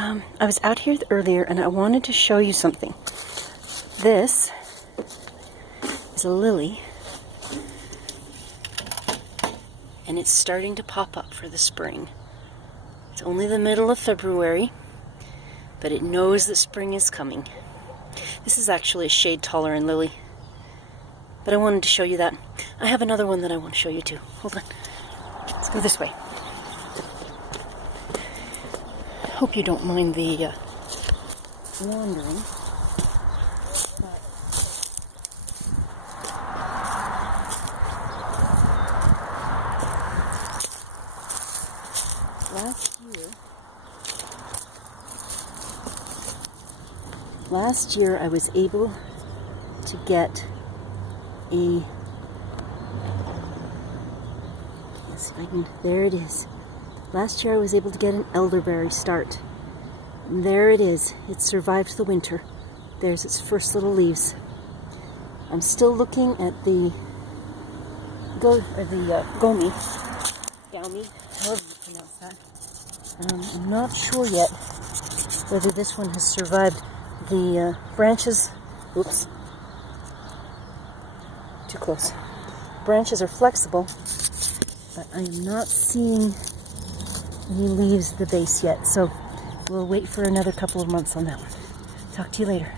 I was out here earlier and I wanted to show you something. This is a lily, and it's starting to pop up for the spring. It's only the middle of February, but it knows that spring is coming. This is actually a shade tolerant lily, but I wanted to show you that. I have another one that I want to show you too. Hold on. Let's go this way. Hope you don't mind the wandering. But last year I was able to get a, can't see if I can, there it is. Last year I was able to get an elderberry start. And there it is. It survived the winter. There's its first little leaves. I'm still looking at the Gomi, however you pronounce that. I'm not sure yet whether this one has survived. The branches, oops, too close. Branches are flexible, but I am not seeing any leaves at the base yet, so we'll wait for another couple of months on that one. Talk to you later.